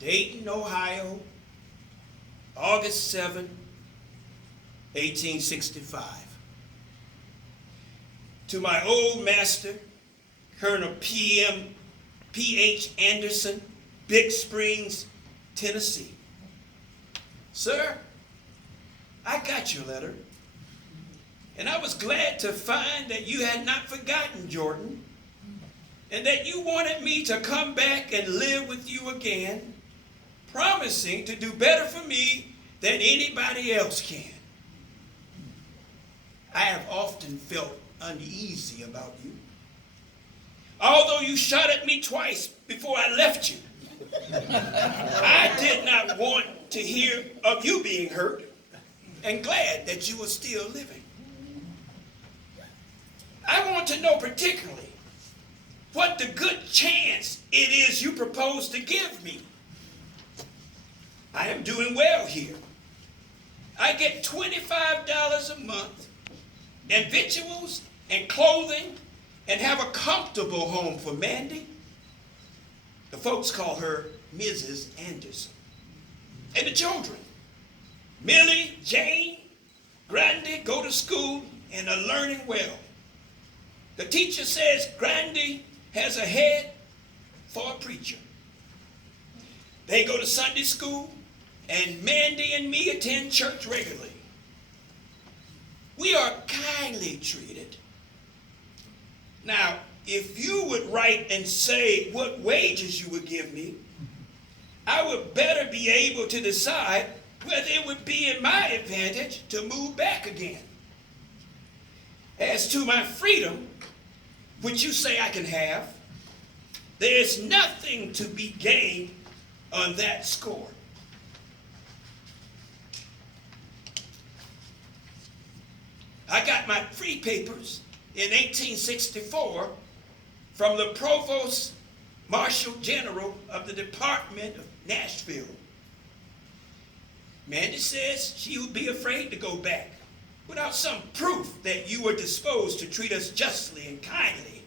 Dayton, Ohio, August 7, 1865. To my old master, Colonel P.H. Anderson, Big Springs, Tennessee. Sir, I got your letter, and I was glad to find that you had not forgotten Jordan, and that you wanted me to come back and live with you again, promising to do better for me than anybody else can. I have often felt uneasy about you. Although you shot at me twice before I left you, I did not want to hear of you being hurt, and glad that you were still living. I want to know particularly what the good chance it is you propose to give me. I am doing well here. I get $25 a month, and victuals and clothing, and have a comfortable home for Mandy. The folks call her Mrs. Anderson. And the children, Millie, Jane, Grandy, go to school and are learning well. The teacher says Grandy has a head for a preacher. They go to Sunday school, and Mandy and me attend church regularly. We are kindly treated. Now, if you would write and say what wages you would give me, I would better be able to decide whether it would be in my advantage to move back again. As to my freedom, which you say I can have, there is nothing to be gained on that score. I got my free papers in 1864 from the Provost Marshal General of the Department of Nashville. Mandy says she would be afraid to go back without some proof that you were disposed to treat us justly and kindly.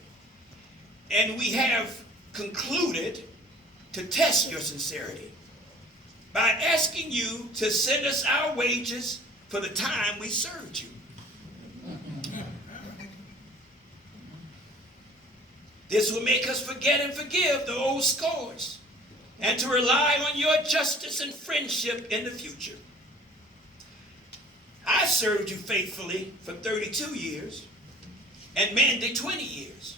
And we have concluded to test your sincerity by asking you to send us our wages for the time we served you. This will make us forget and forgive the old scores, and to rely on your justice and friendship in the future. I served you faithfully for 32 years, and Mandy 20 years.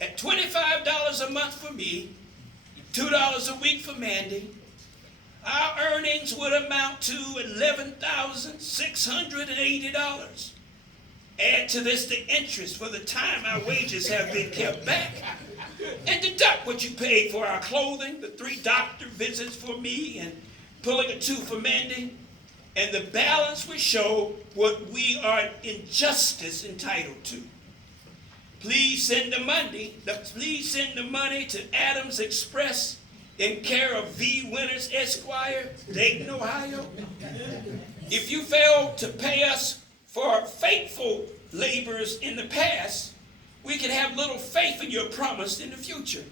At $25 a month for me, $2 a week for Mandy, our earnings would amount to $11,680. Add to this the interest for the time our wages have been kept back, and deduct what you paid for our clothing, the 3 doctor visits for me, and pulling a 2 for Mandy, and the balance will show what we are in justice entitled to. Please send the money to Adams Express in care of V. Winters, Esquire, Dayton, Ohio. If you fail to pay us for faithful labors in the past, we can have little faith in your promise in the future.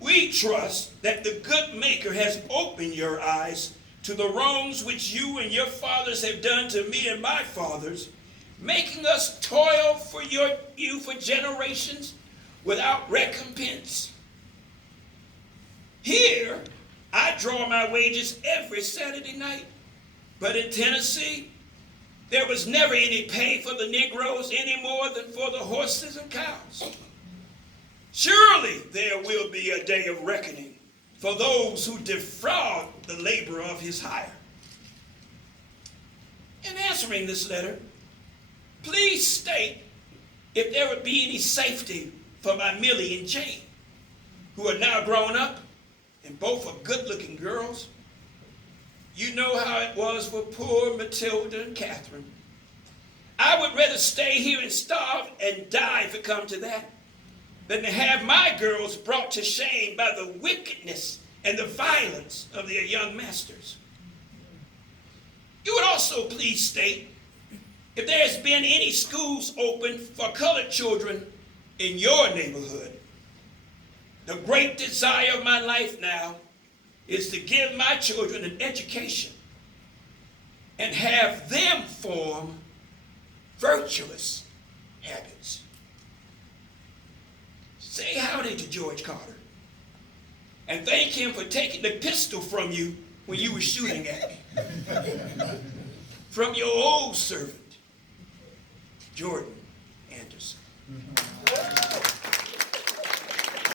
We trust that the good Maker has opened your eyes to the wrongs which you and your fathers have done to me and my fathers, making us toil for you for generations without recompense. Here, I draw my wages every Saturday night, but in Tennessee, there was never any pay for the Negroes any more than for the horses and cows. Surely there will be a day of reckoning for those who defraud the laborer of his hire. In answering this letter, please state if there would be any safety for my Millie and Jane, who are now grown up and both are good-looking girls. You know how it was for poor Matilda and Catherine. I would rather stay here and starve and die if it come to that, than to have my girls brought to shame by the wickedness and the violence of their young masters. You would also please state if there has been any schools open for colored children in your neighborhood. The great desire of my life now is to give my children an education and have them form virtuous habits. Say howdy to George Carter and thank him for taking the pistol from you when you were shooting at me. From your old servant, Jordan Anderson.